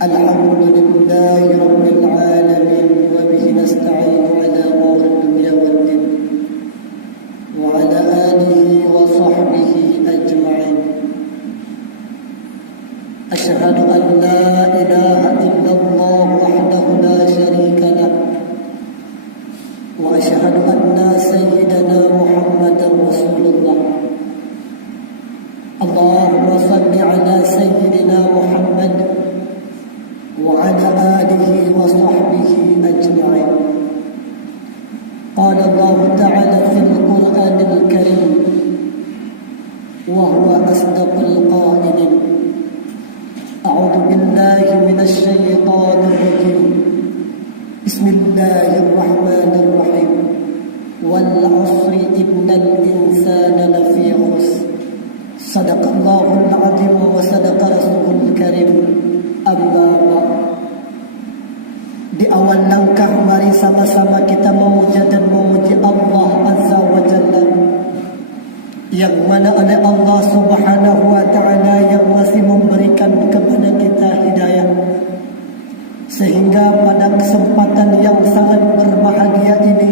الحمد لله رب العالمين وبه نستعين على أمور الدنيا والدين وعلى آله وصحبه أجمعين. أشهد أن لا إله إلا الله وحده لا شريك له وأشهد أن سيدنا محمدا رسول سيدنا محمد وعلى آله وصحبه أجمعين. قال الله تعالى في القرآن الكريم وهو أصدق القائلين: أعوذ بالله من الشيطان الرجيم بسم الله الرحمن الرحيم والعصر إن الإنسان لفي خسر صدق الله العظيم وصدق رسوله الكريم. Amma ba'd. Di awal langkah mari sama-sama kita memuja dan memuji Allah Azza wa Jalla, yang mana oleh Allah Subhanahu wa Ta'ala yang masih memberikan kepada kita hidayah, sehingga pada kesempatan yang sangat berbahagia ini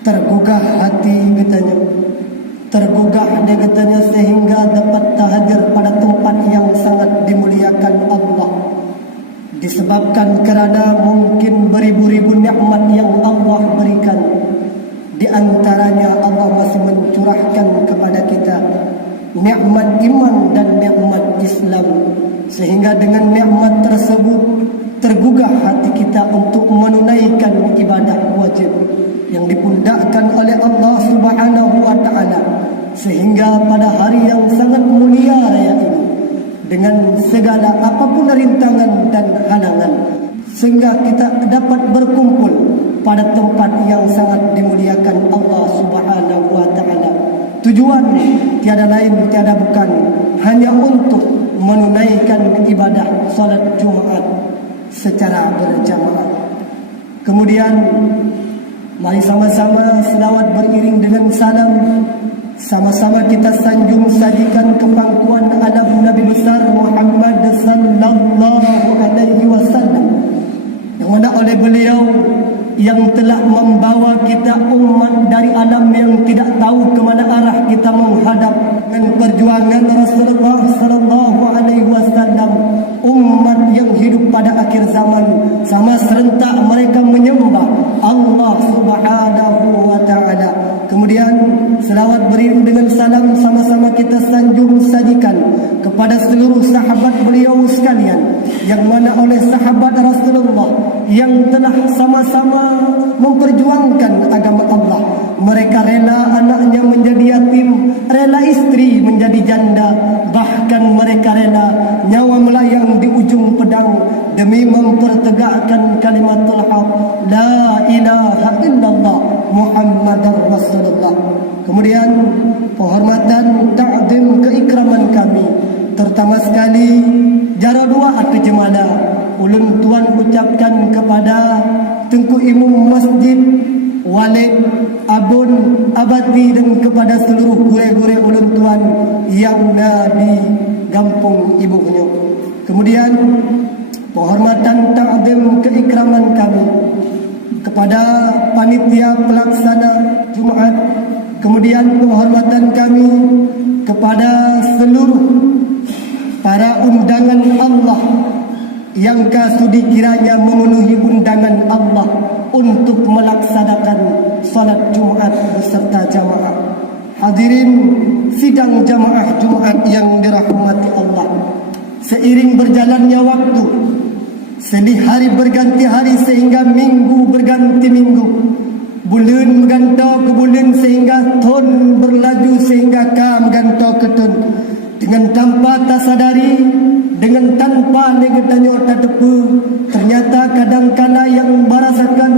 tergugah hati katanya, tergugah dia katanya, sehingga dapat hadir pada tempat yang sangat dimuliakan Allah, disebabkan kerana mungkin beribu-ribu nikmat yang Allah berikan. Di antaranya Allah masih mencurahkan kepada kita nikmat iman dan nikmat Islam, sehingga dengan nikmat tersebut tergugah hati kita untuk menunaikan ibadah wajib yang dipundakkan oleh Allah Subhanahu wa Ta'ala, sehingga pada hari yang sangat mulia raya ini, dengan segala apapun rintangan dan halangan, sehingga kita dapat berkumpul pada tempat yang sangat dimuliakan Allah Subhanahu wa Ta'ala. Tujuan tiada lain tiada bukan hanya untuk menunaikan ibadah salat Jumaat secara berjamaah. Kemudian mari sama-sama selawat beriring dengan salam, sama-sama kita sanjung sajikan ke pangkuan anak Nabi besar Muhammad sallallahu alaihi wasallam, yang mana oleh beliau yang telah membawa kita umat dari alam yang tidak tahu ke mana arah kita menghadap, dengan perjuangan Rasulullah sallallahu alaihi wasallam, umat yang hidup pada akhir zaman sama serentak mereka menyembah Allah Subhanahu wa Ta'ala. Kemudian selawat beriring dengan salam sama-sama kita sanjung sajikan kepada seluruh sahabat beliau sekalian, yang mana oleh sahabat Rasulullah yang telah sama-sama memperjuangkan agama Allah. Mereka rela anaknya menjadi yatim, rela istri menjadi janda, bahkan mereka rela nyawa melayang di ujung pedang demi mempertegakkan kalimatul haq, la ilaha illallah Muhammadar Rasulullah. Kemudian penghormatan, ta'zim, keikraman kami, terutama sekali jara dua atau jemala ulun tuan ucapkan kepada Tengku Imam Masjid, Walid, Abun, Abati, dan kepada seluruh gure-gure ulun tuan yang ada di kampung ibunya. Kemudian penghormatan, ta'zim, keikraman kami kepada panitia pelaksana Jumaat. Kemudian penghormatan kami kepada seluruh para undangan Allah yang kasudi kiranya memenuhi undangan Allah untuk melaksanakan salat Jumaat beserta jamaah. Hadirin sidang jamaah Jumaat yang dirahmati Allah, seiring berjalannya waktu, sedih hari berganti hari sehingga minggu berganti minggu, bulan bergantau ke bulan sehingga tahun berlaju sehingga kam gantau ke tahun, dengan tanpa tak sadari, dengan tanpa negatanya terdepu, ternyata kadang-kala yang merasakan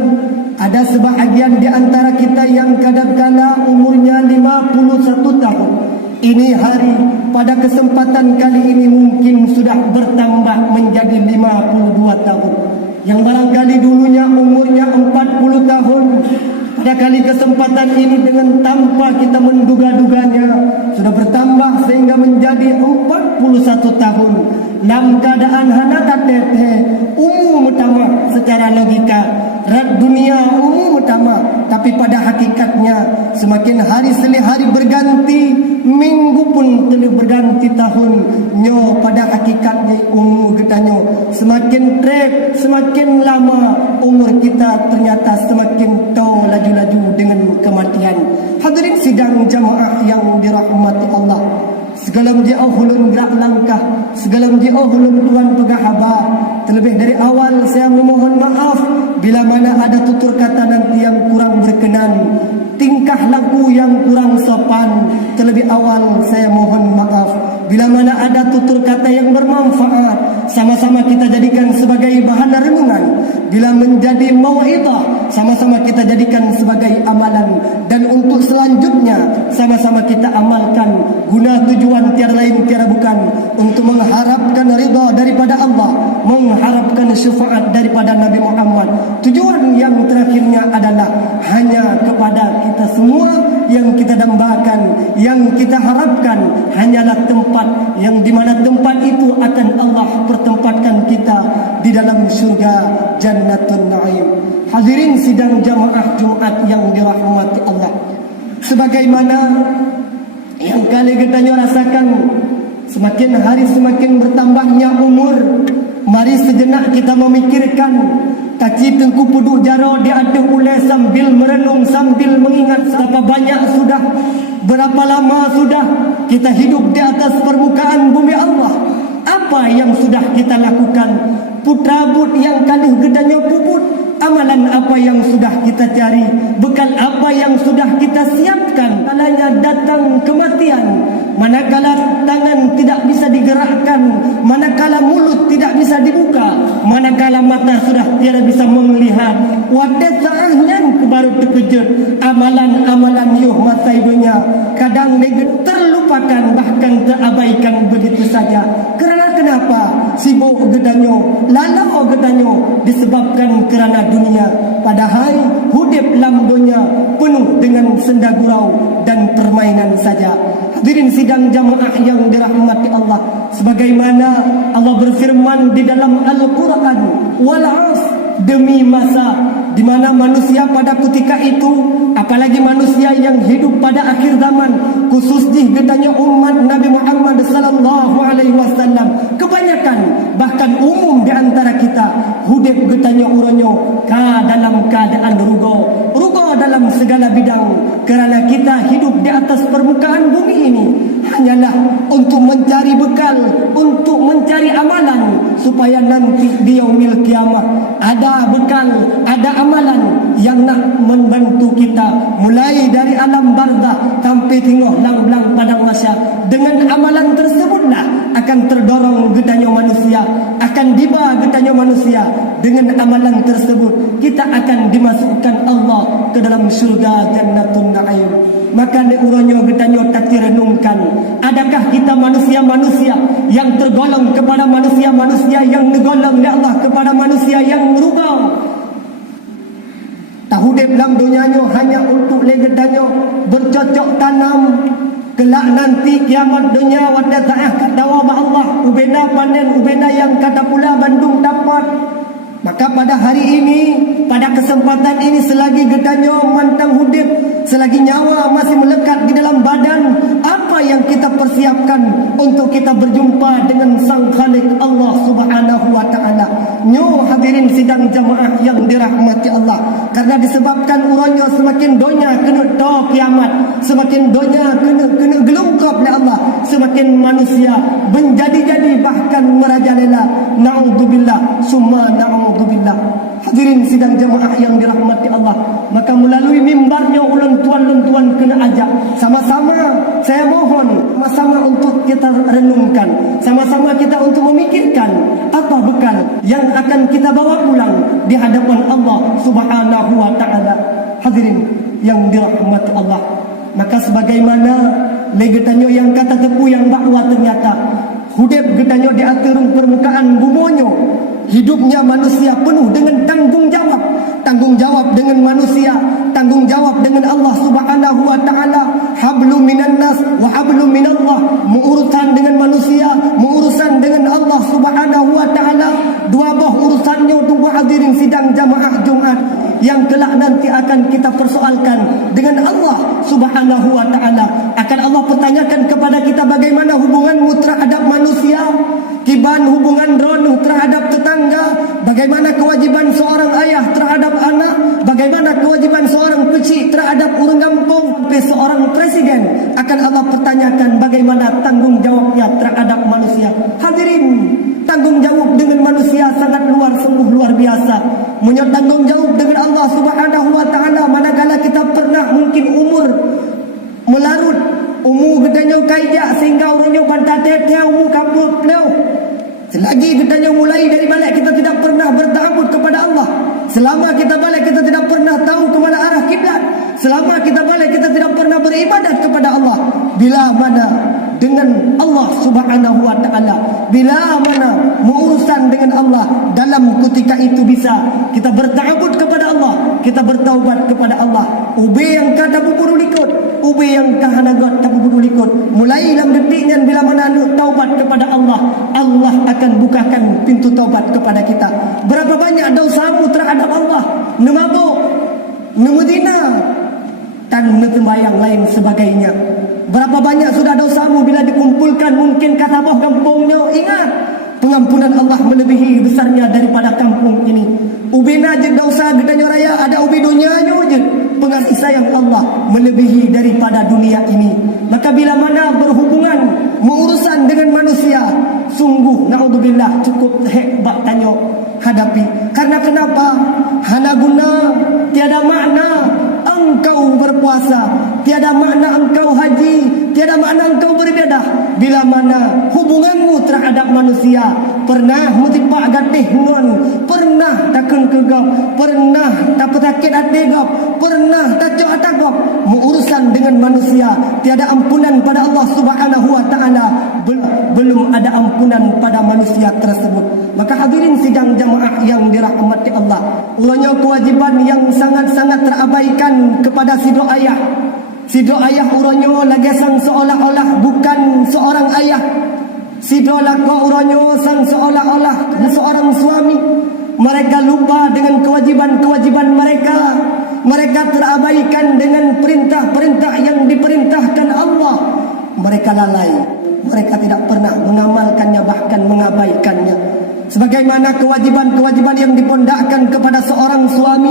ada sebahagian di antara kita yang kadang-kala umurnya 51 tahun. Ini hari pada kesempatan kali ini mungkin sudah bertambah menjadi 52 tahun. Yang barangkali dulunya umurnya 40 tahun, pada kali kesempatan ini dengan tanpa kita menduga-duganya sudah bertambah sehingga menjadi 41 tahun. Dalam keadaan hana tatete umum utama secara logika, dunia umum utama, tapi pada hakikatnya semakin hari seli hari berganti, minggu pun telah berganti tahun. Nyo pada hakikatnya umur kita nyo semakin trek, semakin lama umur kita ternyata semakin tahu laju-laju dengan kematian. Hadirin sidang jamaah yang dirahmati Allah Segala dia hulun gerak langkah, segala dia hulun tuan pegah haba. Terlebih dari awal saya memohon maaf bila mana ada tutur kata nanti yang kurang berkenan, tingkah laku yang kurang sopan. Terlebih awal saya mohon maaf. Bila mana ada tutur kata yang bermanfaat, sama-sama kita jadikan sebagai bahan renungan. Bila menjadi mau'izah, sama-sama kita jadikan sebagai amalan. Dan untuk selanjutnya, sama-sama kita amalkan. Guna tujuan tiada lain tiada bukan untuk mengharapkan ridha daripada Allah, mengharapkan syafaat daripada Nabi Muhammad. Tujuan yang terakhirnya adalah hanya kepada kita semua yang kita dambakan, yang kita harapkan hanyalah tempat yang di mana tempat itu akan Allah pertempatkan kita di dalam syurga Jannatun Na'im. Hadirin sidang jamaah Jumat yang dirahmati Allah, sebagaimana yang kali katanya rasakan, semakin hari semakin bertambahnya umur. Mari sejenak kita memikirkan taci tengku puduk jaro diaduh oleh sambil merenung, sambil mengingat berapa banyak sudah, berapa lama sudah kita hidup di atas permukaan bumi Allah. Apa yang sudah kita lakukan? Putrabut yang kali gedanya puput, amalan apa yang sudah kita cari, bekal apa yang sudah kita siapkan. Kalanya datang kematian, manakala tangan tidak bisa digerakkan, manakala mulut tidak bisa dibuka, manakala mata sudah tiada bisa melihat, wadah saahnya baru terkejut. Amalan-amalan yuh masa dunia kadang terlupakan, bahkan terabaikan begitu saja. Kerana kenapa? Sibuk gedanyo, lalau gedanyo, disebabkan kerana dunia. Padahal hidup dalam dunia penuh dengan senda gurau dan permainan saja. Hadirin sidang jamaah yang dirahmati Allah, sebagaimana Allah berfirman di dalam Al-Quran, wal 'asr, demi masa di mana manusia pada ketika itu, apalagi manusia yang hidup pada akhir zaman, khususnya gedanya umat Nabi Muhammad sallallahu alaihi wasallam, kebanyakan bahkan umum di antara kita hidup gedanya uronyo dalam keadaan rugo dalam segala bidang. Kerana kita hidup di atas permukaan bumi ini hanyalah untuk mencari bekal, untuk mencari amalan, supaya nanti di yaumil kiamat ada bekal, ada amalan yang nak membantu kita mulai dari alam barzah sampai tengok lang-lang padang mahsyar. Dengan amalan tersebutlah akan terdorong gedanya manusia, akan dibawa gedanya manusia. Dengan amalan tersebut kita akan dimasukkan Allah ke dalam syurga Jannatun Na'im. Maka neuronyo gedanya tak direnungkan, adakah kita manusia-manusia yang tergolong kepada manusia-manusia yang digolong oleh Allah kepada manusia yang merubah tahu dep dalam dunianya hanya untuk legedanyo bercocok tanam. Kelak nanti kiamat dunia wadah ta'ah kadawa Allah, ubeda panen, ubeda yang kata pula Bandung dapat. Maka pada hari ini, pada kesempatan ini, selagi gedanyo mantang hudip, selagi nyawa masih melekat di dalam badan, apa yang kita persiapkan untuk kita berjumpa dengan Sang Khalik Allah Subhanahu wa taala. Nyo hadirin sidang jamaah yang dirahmati Allah, karena disebabkan urangnya semakin donya kena do kiamat, semakin donya kena gelungkap oleh Allah, semakin manusia menjadi-jadi bahkan merajalela. Na'udzubillah summa na'udzubillah. Hadirin sidang jamaah yang dirahmati Allah, maka melalui mimbarnya ulang tuan-tuan kena ajak sama-sama. Saya mohon sama-sama untuk kita renungkan, sama-sama kita untuk memikirkan apa bekal yang akan kita bawa pulang di hadapan Allah Subhanahu wa taala. Hadirin yang dirahmati Allah, maka sebagaimana legetanyo yang kata tepu yang bakwa, ternyata hudep getanyo di atas permukaan bumonyo. Hidupnya manusia penuh dengan tanggung jawab. Tanggung jawab dengan manusia, tanggung jawab dengan Allah Subhanahu wa taala. Hablum minan nas wa hablum minallah. Mengurusan dengan manusia, mengurusan dengan Allah Subhanahu wa taala. Dua buah urusannya untuk hadirin sidang jamaah Jumat yang kelak nanti akan kita persoalkan dengan Allah Subhanahu wa taala. Akan Allah pertanyakan kepada kita bagaimana hubunganmu terhadap manusia, kiban hubungan ronuh terhadap tetangga, bagaimana kewajiban seorang ayah terhadap anak, bagaimana kewajiban seorang kecil terhadap orang kampung, sampai seorang presiden akan Allah pertanyakan bagaimana tanggung jawab tanggungjawab dengan manusia sangat sungguh luar biasa. Punya tanggungjawab dengan Allah Subhanahu wa taala manakala kita pernah mungkin umur melarut, umur gedanya kaijak sehingga orangnya bantah teteh umur kabut beliau. Selagi gedanya mulai dari balik kita tidak pernah bertahaput kepada Allah. Selama kita balik kita tidak pernah tahu ke mana arah kiblat. Selama kita balik kita tidak pernah beribadat kepada Allah. Bila mana dengan Allah Subhanahu wa taala, bila mana mengurusan dengan Allah, dalam ketika itu bisa kita bertahaput kepada Allah, kita bertaubat kepada Allah. Ube yang kata buburu likut, ube yang kahanagot tak buburu likut. Mulai dalam detiknya bila mana taubat kepada Allah, Allah akan bukakan pintu taubat kepada kita. Berapa banyak dosamu terhadap Allah, nemabuk, nemedina dan netembayang lain sebagainya. Berapa banyak sudah dosamu bila dikumpulkan mungkin kata boh kampungnya. Ingat, pengampunan Allah melebihi besarnya daripada kampung ini. Ubi aja dosa gedanya raya, ada ubi dunianya aja. Pengasih sayang Allah melebihi daripada dunia ini. Maka bila mana berhubungan mengurusan dengan manusia, sungguh naudzubillah cukup hebat tanya hadapi. Karena kenapa? Hana guna, tiada makna engkau berpuasa, tiada makna engkau haji, tiada makna engkau beribadah bila mana hubunganmu terhadap manusia pernah mutipak gatih ngon, pernah takun kegap, pernah tak sakit hati gap, pernah tak atagap. Mengurusan dengan manusia tiada ampunan pada Allah Subhanahu wa taala, belum ada ampunan pada manusia tersebut. Maka hadirin sidang jamaah yang dirahmati Allah, ulanya kewajiban yang sangat-sangat terabaikan kepada sido ayah. Sido ayah uranyo lagi sang seolah-olah bukan seorang ayah. Sido lako uranyo sang seolah-olah seorang suami. Mereka lupa dengan kewajiban-kewajiban mereka. Mereka terabaikan dengan perintah-perintah yang diperintahkan Allah. Mereka lalai. Mereka tidak pernah mengamalkannya, bahkan mengabaikannya. Sebagaimana kewajiban-kewajiban yang dipundakkan kepada seorang suami,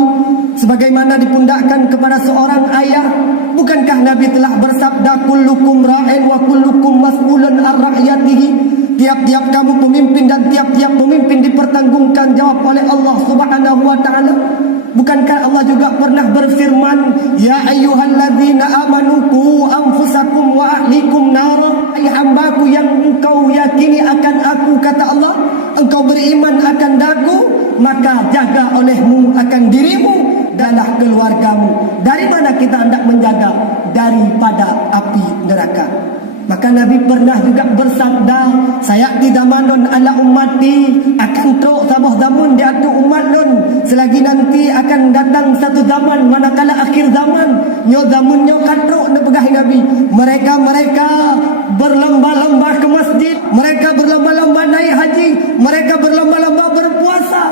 sebagaimana dipundakkan kepada seorang ayah. Bukankah Nabi telah bersabda, kullukum ra'in wa kullukum mas'ulun ar ra'yatihi? Tiap-tiap kamu pemimpin dan tiap-tiap pemimpin dipertanggungjawabkan jawab oleh Allah Subhanahu wa taala. Bukankah Allah juga pernah berfirman, ya ayyuhalladzina amanu qu anfusakum wa ahlikum nar. Hai hambaku yang engkau yakini akan aku, kata Allah, engkau beriman akan daku, maka jaga olehmu akan dirimu dan keluargamu. Dari mana kita hendak menjaga? Daripada api neraka. Maka Nabi pernah juga bersabda, saya tidak manon ala ummati, akan teruk sabah zaman di atas umat nun. Selagi nanti akan datang satu zaman, manakala akhir zaman, nyo zamunnya katruk nepegah Nabi. Mereka berlomba-lomba ke masjid, mereka berlomba-lomba naik haji, mereka berlomba-lomba berpuasa.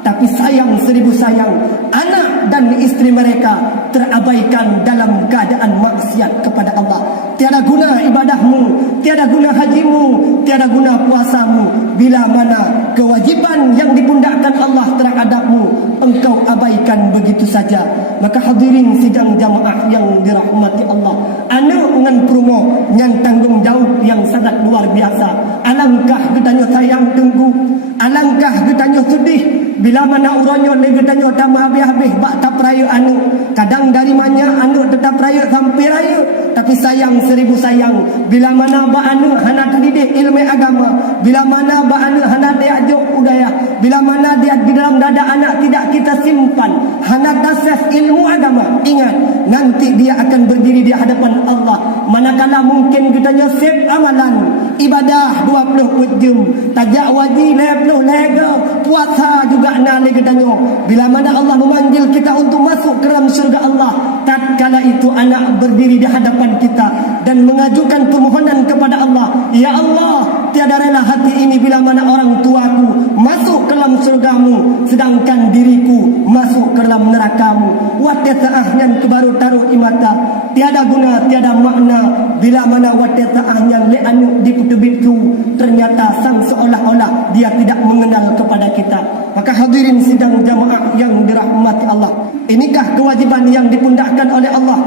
Tapi sayang seribu sayang, anak dan istri mereka terabaikan dalam keadaan maksiat kepada Allah. Tiada guna ibadahmu, tiada guna hajimu, tiada guna puasamu bila mana kewajiban yang dipundakkan Allah terhadapmu engkau abaikan begitu saja. Maka hadirin sidang jamaah yang dirahmati Allah, anak dengan promo yang tanggungjawab yang sangat luar biasa. Alangkah gedanya sayang tunggu, alangkah gedanya sedih bila mana uronyo negetanya tak habis-habis bak tak raya anu. Kadang dari mana anu tetap raya sampai raya, tapi sayang seribu sayang bila mana bak anu hana terdidik ilmu agama, bila mana bak anu hana diajuk budaya, bila mana dia di dalam dada anak tidak kita simpan hana tasas ilmu agama. Ingat, nanti dia akan berdiri di hadapan Allah manakala mungkin kita nyosip amalan ibadah 20 jam, tajak wajib 20 lega, puasa juga nale gedanyo. Bila mana Allah memanggil kita untuk masuk ke dalam syurga Allah, tatkala itu anak berdiri di hadapan kita dan mengajukan permohonan kepada Allah, ya Allah, tiada rela hati ini bila mana orang tuaku masuk ke dalam syurgamu, sedangkan diriku masuk ke dalam nerakamu. Wate saahnya kebaru taruh imata, tiada guna, tiada makna bila mana wate saahnya le anu di putubitku ternyata sang seolah-olah dia tidak mengenal kepada kita. Maka hadirin sidang jamaah yang dirahmati Allah, inikah kewajiban yang dipundakkan oleh Allah.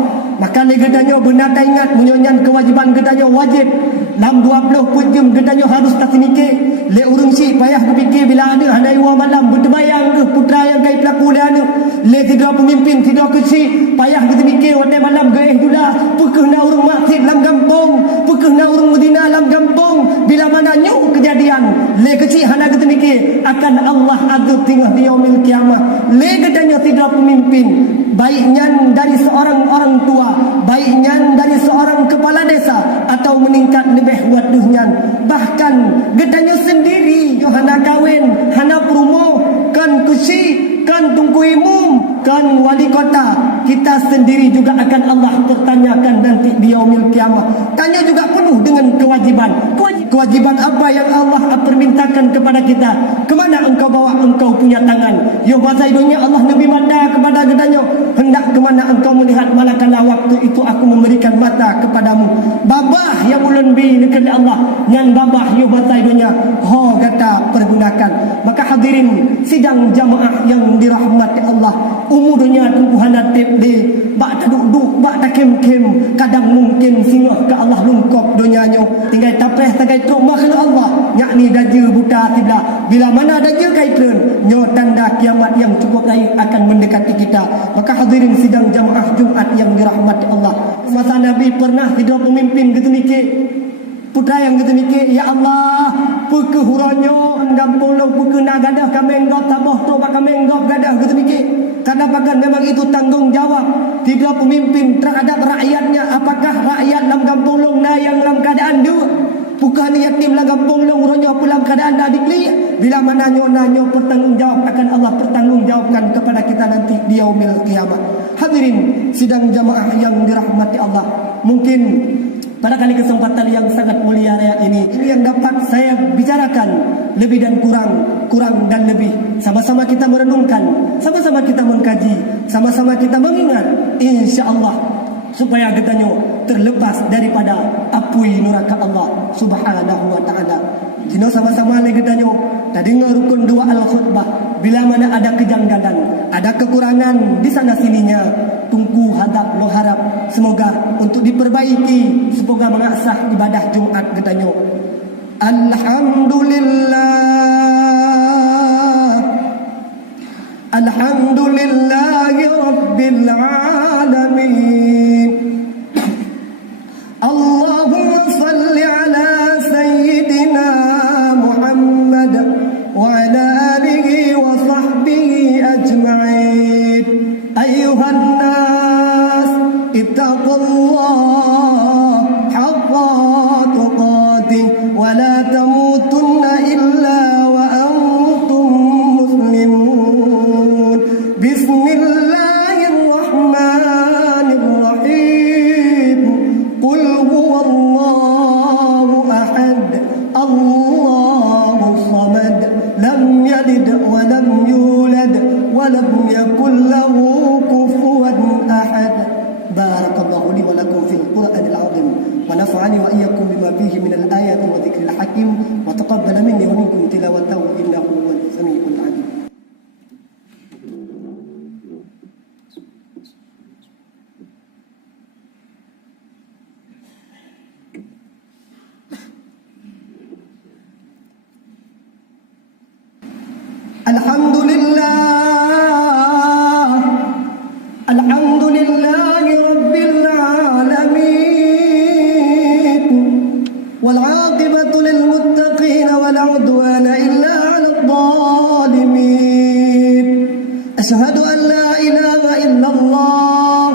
Maka ni gedanya benar tak ingat menyonya kewajiban gedanya wajib. Dalam 24 jam gedanya harus tak mikir. Le urung si payah berfikir bila ada handai wa malam berdebayang ke putra yang kai pelaku dia ada. Le tiga pemimpin tiga kesi payah kita mikir wadai malam gaih sudah. Pekehna urung masjid dalam kampung, pekehna urung Madinah dalam kampung. Bila mana nyu kejadian, le kecil hana kita mikir akan Allah azab tengah di yaumil kiamah. Le gedanya tiga pemimpin, baiknya dari seorang orang tua, baiknya dari seorang kepala desa atau meningkat lebih waduhnya. Bahkan gedanya sendiri yo hana kawin, hana promo, kan kusi, kan tungku imum, kan wali kota. Kita sendiri juga akan Allah pertanyakan nanti di yaumil kiamah. Tanya juga penuh dengan kewajiban. Kewajiban apa yang Allah permintakan kepada kita? Kemana engkau bawa engkau punya tangan? Yo bahasa dunia Allah Nabi mata kepada gedanya, hendak kemana engkau melihat malakala waktu itu aku memberikan mata kepadamu. Babah yang ulun bi dekat Allah ngan babah yo bahasa dunia ho kata pergunakan. Maka hadirin sidang jamaah yang dirahmati Allah, umur dunia Tuhan natib di bak duduk bak takem-kem, kadang mungkin singgah ke Allah lungkop dunianya tinggal tapeh tagai tu makhluk Allah yakni daja buta tibla. Bila mana daja kaitun nyo tanda kiamat yang cukup baik akan mendekati kita. Maka hadirin sidang jamaah Jumat yang dirahmati Allah, masa Nabi pernah tiga pemimpin gitu mikir putra yang kita mikir, ya Allah, puke huranyo gampung lo puke nak gadah kami enggap tabah tu pak kami enggap gadah kita mikir. Karena bahkan memang itu tanggungjawab tiga pemimpin terhadap rakyatnya. Apakah rakyat dalam kampung long na yang dalam keadaan dua? Bukan yatim dalam kampung long huranyo pulang keadaan dah dikli. Bila mana nyo bertanggungjawab akan Allah pertanggungjawabkan kepada kita nanti di yaumil qiyamah. Hadirin sidang jamaah yang dirahmati Allah, mungkin pada kali kesempatan yang sangat mulia raya ini yang dapat saya bicarakan lebih dan kurang dan lebih. Sama-sama kita merenungkan, sama-sama kita mengkaji, sama-sama kita mengingat, insya-Allah supaya kita terlepas daripada apui neraka Allah Subhanahu wa taala. Jino sama-sama lagi kita tadi ngerukun dua al-khutbah. Bila mana ada kejanggalan, ada kekurangan di sana sininya, tunggu hadap lo harap semoga untuk diperbaiki, semoga mengasah ibadah Jumat katanya. Alhamdulillahi rabbil alamin. Allahumma salli ala sayyidina Muhammad wa ala alihi wa sahbihi ajma'in. Ayuhan nas ittaqullah haqqa tuqatih wa la tamutunna illa wa antum muslimun. Bismillahirrahmanirrahim. Qul huwallahu ahad, Allahus samad, lam yalid wa lam yulad wa lam yakul lahu kufuwan ahad. Barakallahu li wa lakum fil Qur'anil azim wa nafa'ani wa iyyakum bima fihi min al-ayati wa dhikril hakim wa taqabbala minni wa minkum tilawatahu innahu huwal samiul alim. Alhamdulillahi rabbil alamin wal 'aqibatu lil muttaqin wal 'udwana illa 'alal zalimin. Asyhadu an la ilaha illallah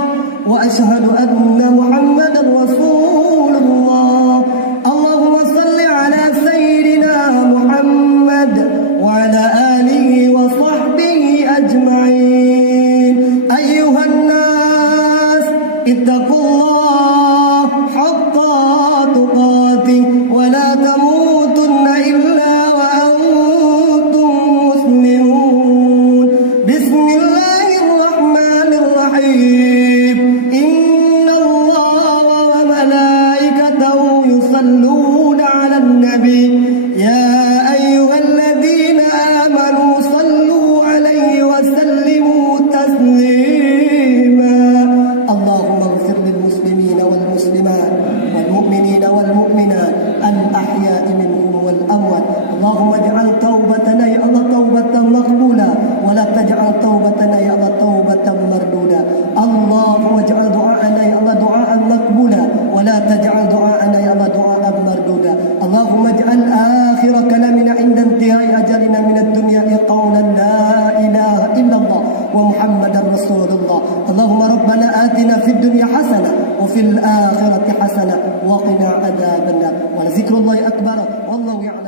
wa asyhadu anna Muhammadar rasulullah. Allahumma salli ala sayyidina Muhammad wa ala alihi wa sahbihi ajma'in. Ayuhan nas ittaqullah haqqa tuqatih wa la tamutunna illa wa antum muslimun. Bismillahirrahmanirrahim. Inna Allaha wa malaikatahu yusalluna 'alan nabi. Ya ayyuhalladzina amanu sallu 'alaihi wa sallimu taslima. Allahumma ighfir lil المؤمنين والمؤمنات الأحياء منهم والأموات. اللهم اجعل توبتنا يا الله توبة مقبولة ولا تجعل توبتنا يا الله توبة مردودة. اللهم اجعل دعاءنا يا الله دعاء مقبولا ولا تجعل دعاءنا يا الله دعاء مردودا. اللهم اجعل آخر كلامنا عند انتهاء أجلنا من الدنيا قولا لا إله إلا الله ومحمد رسول الله. اللهم ربنا آتنا في الدنيا حسنة وفي الآخرة حسنة وقنا عذاب النار ولذكر الله أكبر والله يعلم.